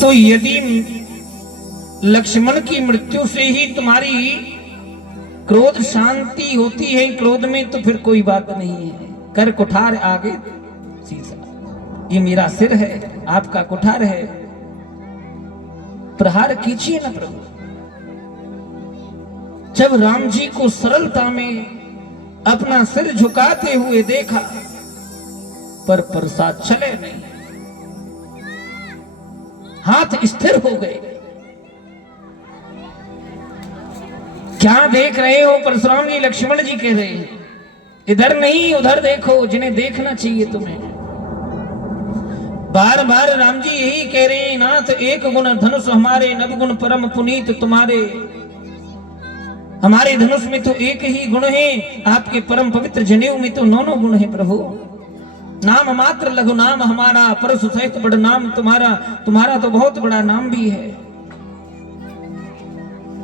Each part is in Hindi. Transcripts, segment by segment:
तो यदि लक्ष्मण की मृत्यु से ही तुम्हारी क्रोध शांति होती है क्रोध में, तो फिर कोई बात नहीं है। कर कुठार आगे सीसा, ये मेरा सिर है, आपका कुठार है, प्रहार कीजिए ना प्रभु। जब राम जी को सरलता में अपना सिर झुकाते हुए देखा, पर प्रसाद चले नहीं, हाथ स्थिर हो गए। क्या देख रहे हो? परशुराम जी लक्ष्मण जी कह रहे हैं, इधर नहीं उधर देखो, जिन्हें देखना चाहिए तुम्हें। बार बार राम जी यही कह रहे हैं, नाथ एक गुण धनुष हमारे, नवगुण परम पुनीत तुम्हारे। हमारे धनुष में तो एक ही गुण है, आपके परम पवित्र जनेऊ में तो 9 गुण है प्रभु। नाम मात्र लघु नाम हमारा, परशु सहित बड़ नाम तुम्हारा। तुम्हारा तो बहुत बड़ा नाम भी है,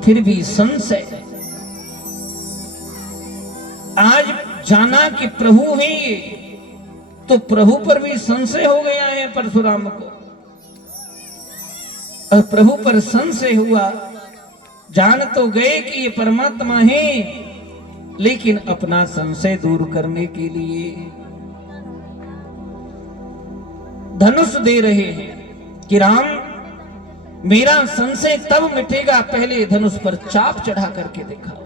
फिर भी संशय। आज जाना कि प्रभु है ये, तो प्रभु पर भी संशय हो गया है परशुराम को। और प्रभु पर संशय हुआ, जान तो गए कि ये परमात्मा है, लेकिन अपना संशय दूर करने के लिए धनुष दे रहे हैं कि राम मेरा संशय तब मिटेगा, पहले धनुष पर चाप चढ़ा करके दिखाओ।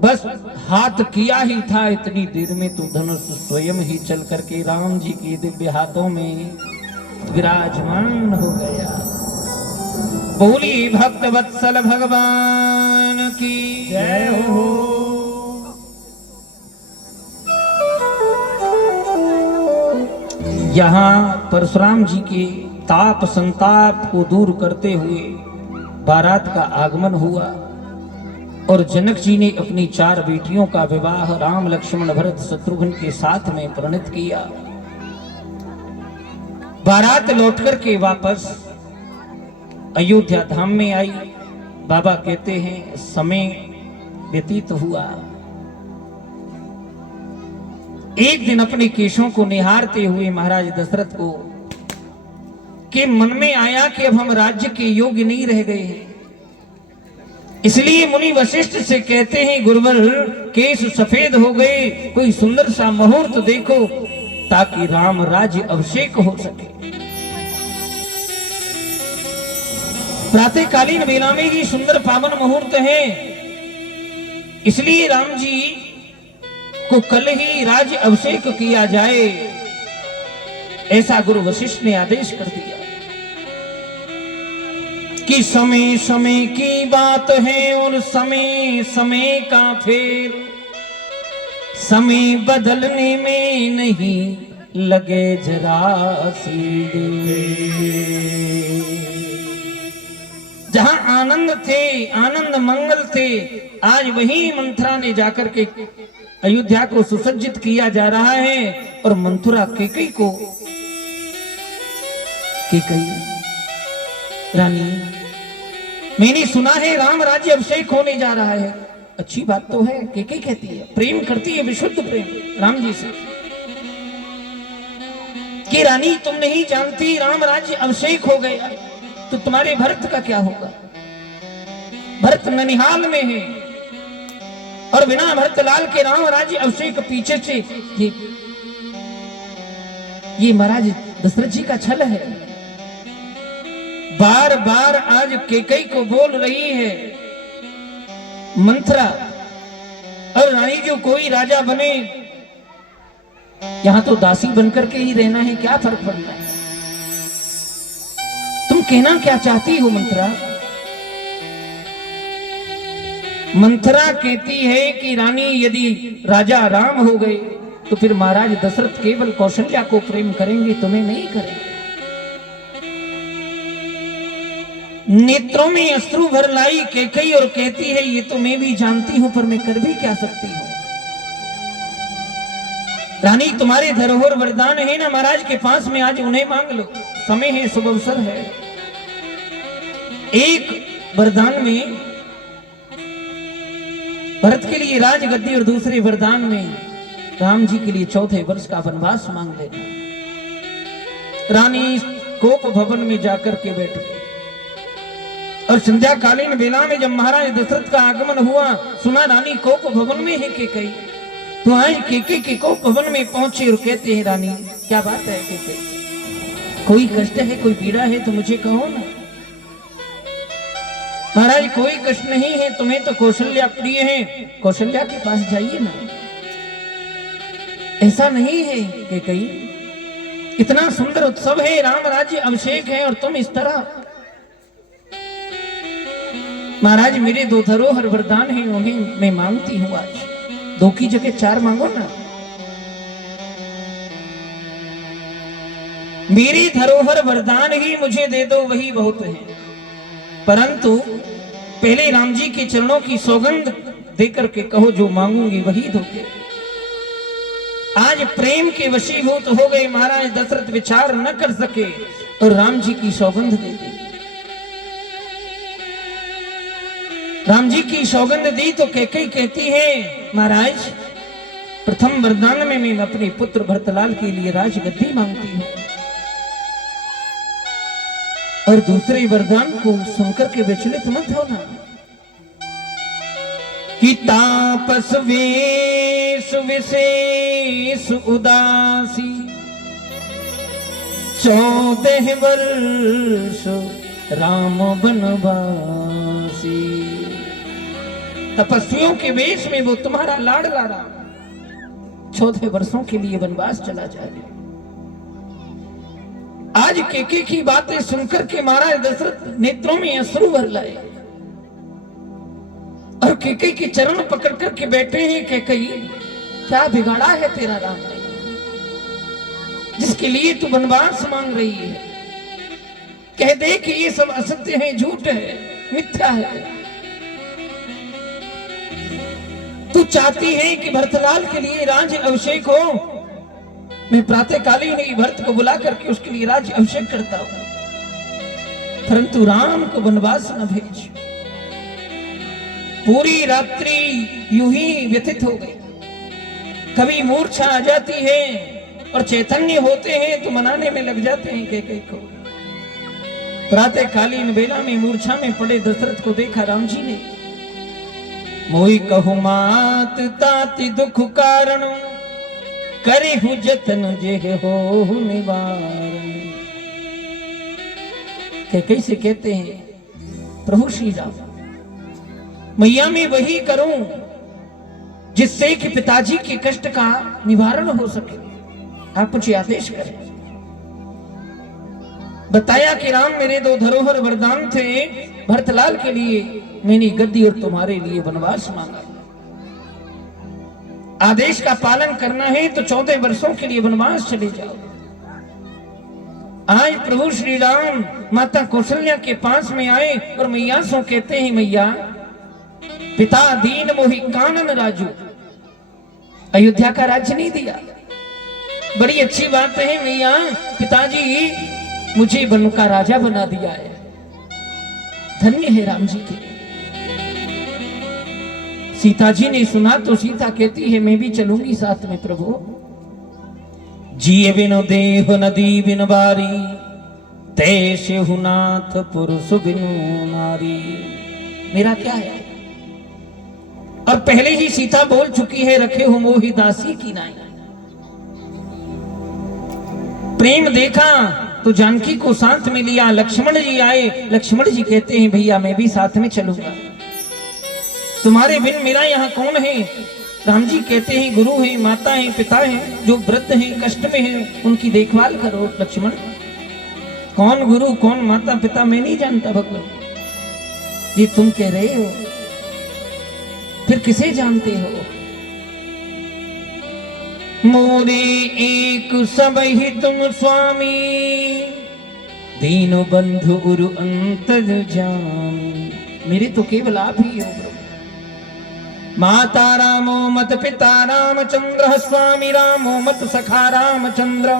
बस हाथ किया ही था, इतनी देर में तो धनुष स्वयं ही चल करके राम जी के दिव्य हाथों में विराजमान हो गया। बोली भक्त वत्सल भगवान की जय हो। यहाँ परशुराम जी के ताप संताप को दूर करते हुए बारात का आगमन हुआ और जनक जी ने अपनी 4 बेटियों का विवाह राम लक्ष्मण भरत शत्रुघ्न के साथ में प्रणीत किया। बारात लौट करके वापस अयोध्या धाम में आई। बाबा कहते हैं समय व्यतीत हुआ। एक दिन अपने केशों को निहारते हुए महाराज दशरथ को के मन में आया कि अब हम राज्य के योग्य नहीं रह गए हैं, इसलिए मुनि वशिष्ठ से कहते हैं गुरुवर केश सफेद हो गए, कोई सुंदर सा मुहूर्त देखो ताकि राम राज्य अभिषेक हो सके। प्रातःकालीन वेला में ही सुंदर पावन मुहूर्त है, इसलिए राम जी को कल ही राज्य अभिषेक किया जाए, ऐसा गुरु वशिष्ठ ने आदेश कर दिया। कि समय समय की बात है और समय समय का फेर, समय बदलने में नहीं लगे जरा सी देर। जहां आनंद थे, आनंद मंगल थे, आज वही मंथरा ने जाकर के अयोध्या को सुसज्जित किया जा रहा है। और मंथुरा कैकेयी को, कैकेयी रानी मैंने सुना है राम राज्य अभिषेक होने जा रहा है। अच्छी बात तो है, कैकेयी कहती है, प्रेम करती है, विशुद्ध प्रेम राम जी से, कि रानी तुम नहीं जानती राम राज्य अभिषेक हो गया तो तुम्हारे भरत का क्या होगा। भरत ननिहाल में है और बिना भरत लाल के राम राज्य अभिषेक पीछे से ये महाराज दशरथ जी का छल है। बार बार आज कैकेयी को बोल रही है मंथरा, और रानी जो कोई राजा बने, यहां तो दासी बनकर के ही रहना है, क्या फर्क पड़ना है। तुम कहना क्या चाहती हो मंथरा? मंथरा कहती है कि रानी यदि राजा राम हो गए तो फिर महाराज दशरथ केवल कौशल्या को प्रेम करेंगे, तुम्हें नहीं करेंगे। नेत्रों में अश्रु भर लाई कैकेयी और कहती है ये तो मैं भी जानती हूं, पर मैं कर भी क्या सकती हूं। रानी तुम्हारे धरोहर वरदान है ना महाराज के पास में, आज उन्हें मांग लो, समय है, शुभ अवसर है। एक वरदान में भरत के लिए राजगद्दी और दूसरे वरदान में राम जी के लिए 4 वर्ष का वनवास मांग लेना। रानी कोप भवन में जाकर के बैठ गई और संध्या कालीन बेला में जब महाराज दशरथ का आगमन हुआ, सुना रानी कोप भवन में है केकई। तो आज केकई के कोप भवन में पहुंचे और कहते हैं, रानी क्या बात है केकई, कोई कष्ट है, कोई पीड़ा है तो मुझे कहो ना। महाराज कोई कष्ट नहीं है, तुम्हें तो कौशल्या प्रिय है, कौशल्या के पास जाइए ना। ऐसा नहीं है केकई, इतना सुंदर उत्सव है, राम राज्य अभिषेक है और तुम इस तरह। महाराज मेरे 2 धरोहर वरदान हैं, उन्हें मैं मांगती हूं। आज 2 की जगह 4 मांगो ना। मेरी धरोहर वरदान ही मुझे दे दो, वही बहुत है। परंतु पहले राम जी के चरणों की सौगंध देकर के कहो, जो मांगूंगी वही दोगे। आज प्रेम के वशीभूत हो गए महाराज दशरथ, विचार न कर सके और राम जी की सौगंध दे दी। राम जी की सौगंध दी तो कैकेयी कहती है, महाराज प्रथम वरदान में मैं अपने पुत्र भरतलाल के लिए राजगद्दी मांगती हूं, और दूसरे वरदान को सुनकर के विचलित मत होना कि तापस वेश विशेष उदासी 14 वर्ष राम बनवासी। तपस्वियों के वेश में वो तुम्हारा लाडला राम 14 वर्षों के लिए वनवास चला जाए। आज केके की बातें सुनकर के महाराज दशरथ नेत्रों में अश्रु भर लाए और केके के चरण पकड़ कर के बैठे हैं। केकई क्या बिगाड़ा है तेरा राम ने, जिसके लिए तू वनवास मांग रही है? कह दे कि ये सब असत्य है, झूठ है, मिथ्या है। तू चाहती है कि भरतलाल के लिए राज अभिषेक हो, मैं प्रातःकालीन ही भरत को बुला करके उसके लिए राज्य अभिषेक करता हूं, परंतु राम को वनवास न भेज। पूरी रात्रि यूं ही व्यतीत हो गई। कभी मूर्छा आ जाती है और चैतन्य होते हैं तो मनाने में लग जाते हैं केकई को। प्रातःकालीन बेला में मूर्छा में पड़े दशरथ को देखा राम जी ने। मोई कहु मात ताति दुख कारण, करे हु जतन जे हो निवारण। केकई से कहते हैं, प्रभु श्री राम मैया मैं वही करूं जिससे कि पिताजी के कष्ट का निवारण हो सके, आप मुझे आदेश करें। बताया कि राम मेरे 2 धरोहर वरदान थे, भरतलाल के लिए मैंने गद्दी और तुम्हारे लिए वनवास मांगा। आदेश का पालन करना है तो 14 वर्षों के लिए वनवास चले जाओ। आज प्रभु श्री राम माता कौशल्या के पास में आए और मैया सो कहते हैं, मैया पिता दीन मोहि कानन राजू, अयोध्या का राज्य नहीं दिया। बड़ी अच्छी बात है मैया, पिताजी मुझे वन का राजा बना दिया है, धन्य है राम जी के। सीता जी ने सुना तो सीता कहती है, मैं भी चलूंगी साथ में प्रभु। जिये बिनु देह नदी बिन बारी, तैसे हुनाथ पुरुष बिनु नारी। मेरा क्या है? और पहले ही सीता बोल चुकी है, रखे हो मोहि दासी की नाई। प्रेम देखा तो जानकी को साथ में लिया। लक्ष्मण जी आए, लक्ष्मण जी कहते हैं, भैया मैं भी साथ में चलूंगा, तुम्हारे बिन मेरा यहाँ कौन है? राम जी कहते हैं, गुरु हैं, माता हैं, पिता हैं, जो वृद्ध हैं, कष्ट में हैं, उनकी देखभाल करो। लक्ष्मण कौन गुरु कौन माता पिता मैं नहीं जानता भगवान, ये तुम कह रहे हो, फिर किसे जानते हो? मोरे एक सब ही तुम स्वामी, दीन बंधु उरु अंतर्जामी। मेरे तो केवल आप ही हो प्रभु। माता रामो मत पिता रामचंद्र, स्वामी रामो मत सखा रामचंद्र,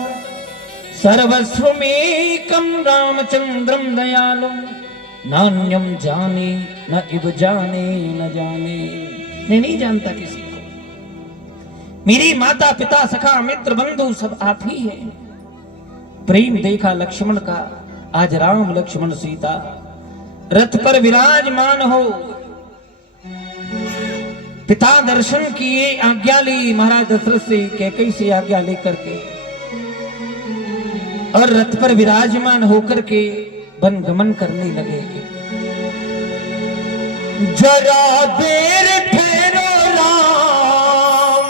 सर्वस्वमेकं रामचंद्रम दयालु, नान्यम जाने न इव जाने न जाने। मैं नहीं जानता किसी को। मेरी माता पिता सखा मित्र बंधु सब आप ही हैं। प्रेम देखा लक्ष्मण का, आज राम लक्ष्मण सीता रथ पर विराजमान हो। पिता दर्शन किए, आज्ञा ली महाराज दशरथ से, कैकेयी से आज्ञा लेकर के, और रथ पर विराजमान होकर के वन गमन करने लगे। जरा देर ठहरो राम,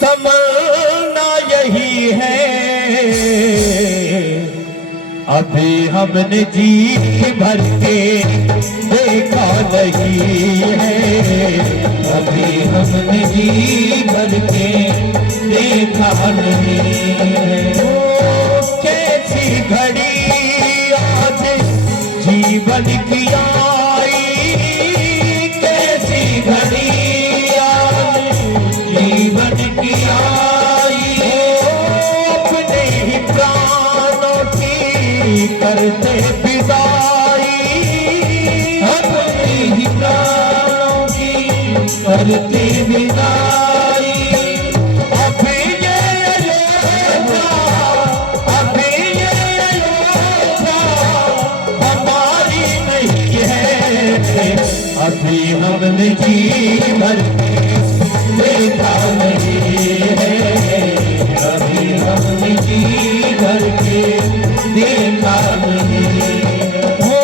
तमन्ना यही है, अभी हमने जी भर के देखा नहीं है, अभी हमने जी भर के देखा नहीं है। ओ कैसी घड़ी आज जीवन की आई, कैसी घड़ी आज जीवन की आई, अपने ही प्राणों की करते विदाई, अपने ही प्राणों की करते विदाई। अभी ये अयोध्या, अभी ये अयोध्या हमारी नहीं है, अभी हमने जी भर के देखा नहीं है, अभी हमने जी भर के देखा नहीं। हो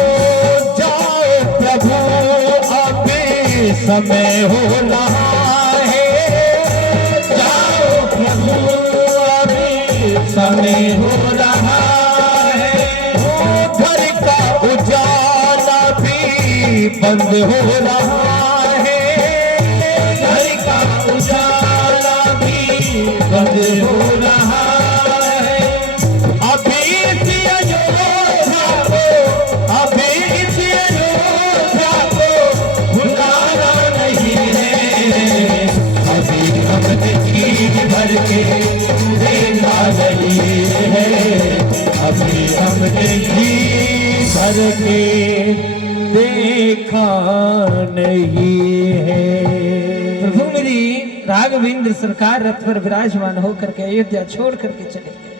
जाओ प्रभु अभी समय हो रहा है, जाओ प्रभु अभी समय हो रहा है, घर का उजाला भी बंद हो रहा है, घर का उजाला भी बंद हो रहा है। अभी इस अयोध्या को, अभी इस अयोध्या को भुलाना नहीं है, अभी हमने जी भर के देखा नहीं है, अभी हमने जी भर के देखा नहीं है। प्रभु मेरी राघवेंद्र सरकार रथ पर विराजमान होकर के अयोध्या छोड़ करके चले गए।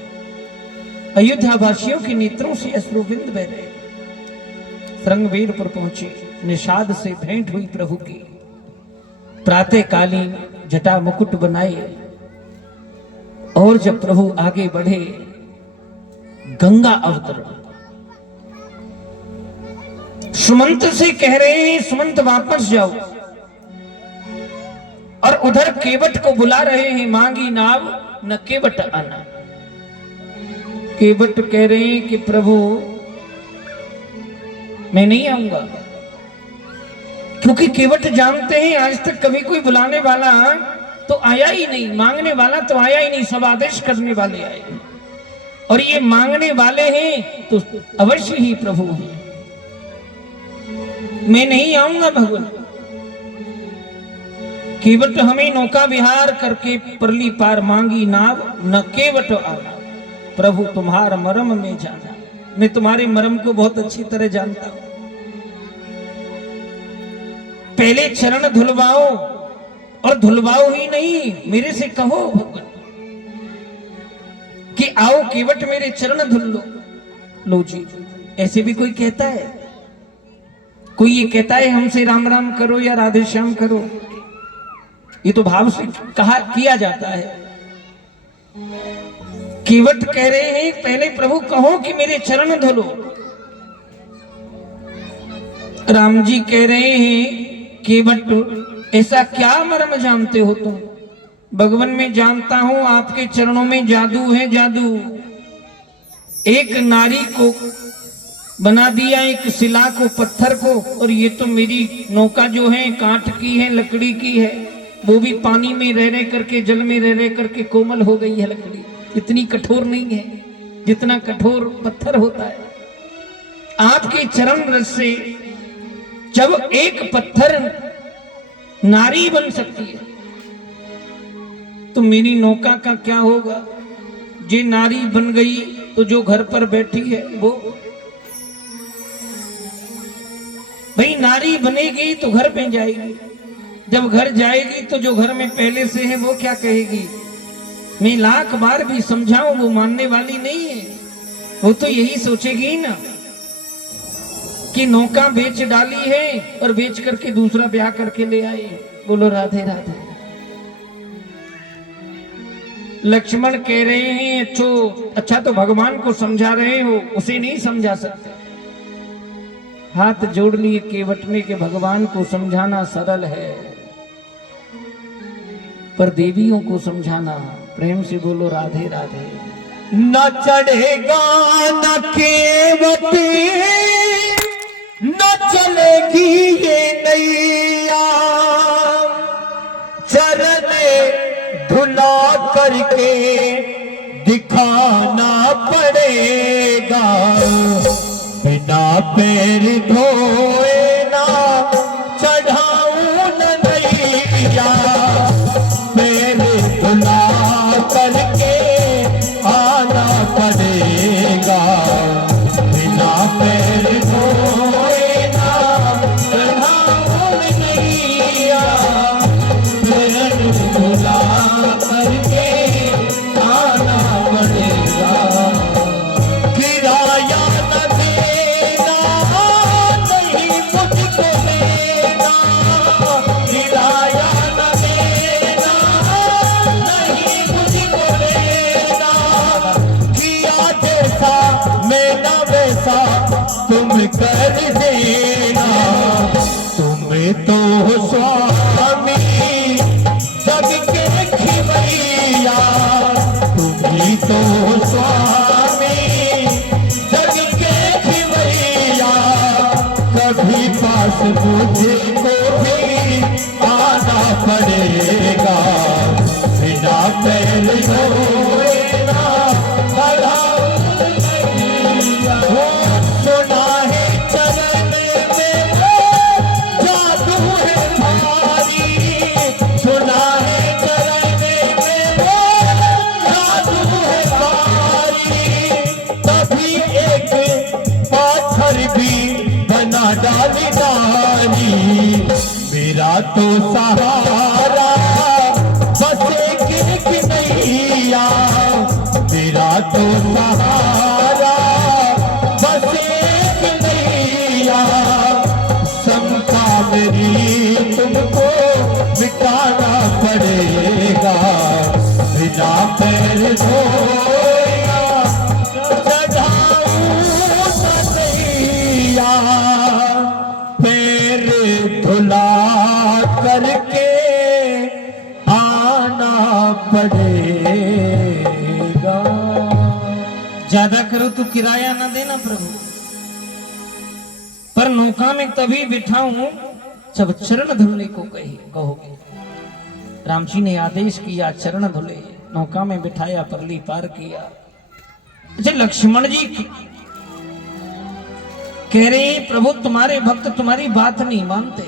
अयोध्या वासियों के नेत्रों से अश्रुबिंद बह रहे। श्रृंगवीर पर पहुंचे, निषाद से भेंट हुई प्रभु की। प्रातःकालीन जटा मुकुट बनाए, और जब प्रभु आगे बढ़े, गंगा अवतरण। सुमंत से कह रहे हैं, सुमंत वापस जाओ, और उधर केवट को बुला रहे हैं, मांगी नाव न केवट आना। केवट कह रहे हैं कि प्रभु मैं नहीं आऊंगा, क्योंकि केवट जानते हैं आज तक कभी कोई बुलाने वाला तो आया ही नहीं, मांगने वाला तो आया ही नहीं, सब आदेश करने वाले आए, और ये मांगने वाले हैं तो अवश्य ही प्रभु हैं। मैं नहीं आऊंगा भगवान। केवट हमें नौका विहार करके परली पार मांगी नाव न केवट आना। प्रभु तुम्हारा मरम में जाना, मैं तुम्हारे मरम को बहुत अच्छी तरह जानता हूं। पहले चरण धुलवाओ, और धुलवाओ ही नहीं, मेरे से कहो भगवान कि आओ केवट मेरे चरण धुल लो। लो जी, ऐसे भी कोई कहता है? कोई ये कहता है हमसे राम राम करो या राधे श्याम करो? ये तो भाव से कहा किया जाता है। केवट कह रहे हैं पहले प्रभु कहो कि मेरे चरण धुलो। राम जी कह रहे हैं केवट ऐसा क्या मर्म जानते हो तुम? भगवान में जानता हूं आपके चरणों में जादू है, जादू। एक नारी को बना दिया, एक शिला को, पत्थर को, और ये तो मेरी नौका जो है कांट की है, लकड़ी की है, वो भी पानी में रह रह करके, जल में रह रह करके कोमल हो गई है लकड़ी। इतनी कठोर नहीं है जितना कठोर पत्थर होता है। आपके चरण रस से जब एक पत्थर नारी बन सकती है तो मेरी नौका का क्या होगा? जे नारी बन गई तो जो घर पर बैठी है वो, भाई नारी बनेगी तो घर पे जाएगी, जब घर जाएगी तो जो घर में पहले से है वो क्या कहेगी? मैं लाख बार भी समझाऊं वो मानने वाली नहीं है। वो तो यही सोचेगी ना कि नौका बेच डाली है और बेच करके दूसरा ब्याह करके ले आई। बोलो राधे राधे। लक्ष्मण कह रहे हैं अच्छा तो भगवान को समझा रहे हो, उसे नहीं समझा सकते। हाथ जोड़ लिए केवट में कि भगवान को समझाना सरल है, पर देवियों को समझाना। प्रेम से बोलो राधे राधे। न चढ़ेगा न केवट, न चलेगी ये नैया, चरण धुला करके दिखाना पड़ेगा। बिना पैर धोए ना चढ़ाऊं न नैया, पैर धुला करके आना पड़ेगा। बिना पैर धोए ना चढ़ाऊं न नैया, पैर धुला करके आना पड़ेगा। किराया न देना नहीं मुझको देना, किराया न देना नहीं मुझको देना। किया जैसा मेरा वैसा तुम कर देना। तुम्हें तो हो स्वामी जग के खिवैया, तुम्ही तो हो स्वामी जग के खिवैया। कभी पास मुझको भी आना पड़ेगा। बिना पैर धोए ना बढ़ाऊं नैया। वो सुना है चरण में वो जादू है भारी, सुना है चरण में वो जादू है भारी। तभी एक पाथर भी बना डाली डाली। मेरा तो सहारा बस एक नैया, मेरा तो सहारा बस एक नैया। शंका मेरी तुमको मिटाना पड़ेगा। बिना पैर धोया चढ़ाऊं न नैया, पैर धुला करके आना पड़ेगा। ज्यादा करो तो किराया ना देना प्रभु, पर नौका में तभी बिठाऊं जब चरण धुलने को कहोगे। राम जी ने आदेश किया चरण धुले, नौका में बिठाया, परली पार किया। अच्छा लक्ष्मण जी कह रहे हैं प्रभु तुम्हारे भक्त तुम्हारी बात नहीं मानते।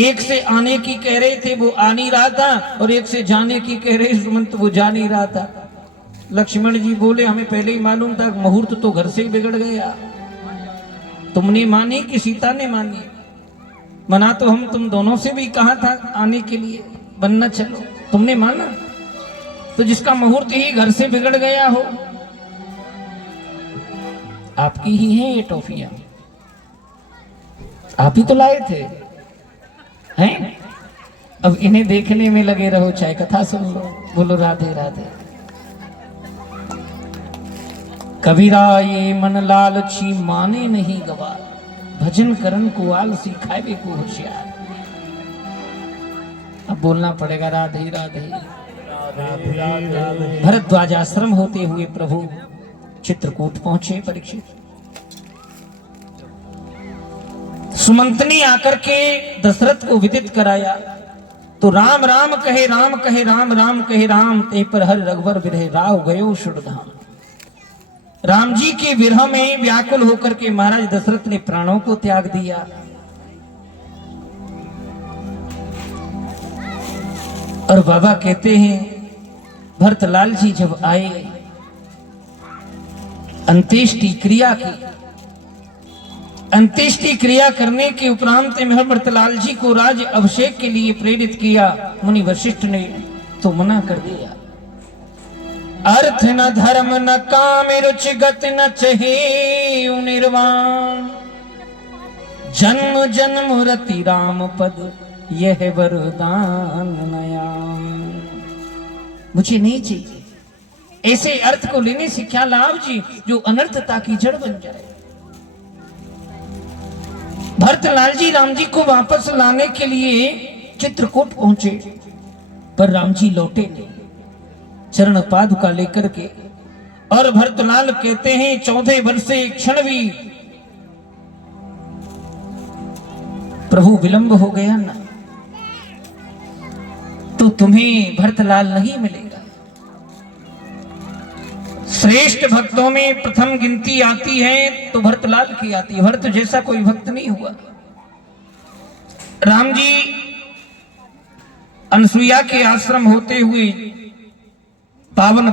एक से आने की कह रहे थे वो आ नहीं रहा था, और एक से जाने की कह रहे सुमंत वो जा नहीं रहा था। लक्ष्मण जी बोले हमें पहले ही मालूम था, मुहूर्त तो घर से ही बिगड़ गया। तुमने मानी कि सीता ने मानी? मना तो हम तुम दोनों से भी कहा था आने के लिए, बनना चलो, तुमने माना? तो जिसका मुहूर्त ही घर से बिगड़ गया हो, आपकी ही है ये टॉफियां, आप ही तो लाए थे हैं? अब इन्हें देखने में लगे रहो, चाहे कथा सुन लो। बोलो राधे राधे। कबीरा ये मन लालची माने नहीं गवार, भजन करन को आलसी खाए को होशियार। अब बोलना पड़ेगा राधे राधे। भरद्वाज आश्रम होते हुए प्रभु चित्रकूट पहुंचे परीक्षित। सुमंतनी आकर के दशरथ को विदित कराया तो राम राम कहे राम कहे राम राम कहे राम, ते पर हर रघुवर विरह राव गयो शुरधाम। राम जी के विरह में व्याकुल होकर के महाराज दशरथ ने प्राणों को त्याग दिया। और बाबा कहते हैं भरतलाल जी जब आए अंत्येष्टि क्रिया की अंत्येष्टि क्रिया करने के उपरांत भरतलाल जी को राज अभिषेक के लिए प्रेरित किया। मुनि वशिष्ठ ने तो मना कर दिया। अर्थ न धर्म न काम रुचिगत न चहे निर्वाण, जन्म जन्म रति राम पद यह वरदान नया। मुझे नहीं चाहिए ऐसे अर्थ को लेने से क्या लाभ जी, जो अनर्थता की जड़ बन जाए। भरतलाल जी राम जी को वापस लाने के लिए चित्रकूट पहुंचे, पर राम जी लौटे नहीं चरण पादुका लेकर के। और भरतलाल कहते हैं 14 वर्ष से क्षण भी प्रभु विलंब हो गया ना, तो तुम्हें भरतलाल नहीं मिलेगा। श्रेष्ठ भक्तों में प्रथम गिनती आती है तो भरतलाल की आती है। भरत जैसा कोई भक्त नहीं हुआ। राम जी अनसुईया के आश्रम होते हुए पावन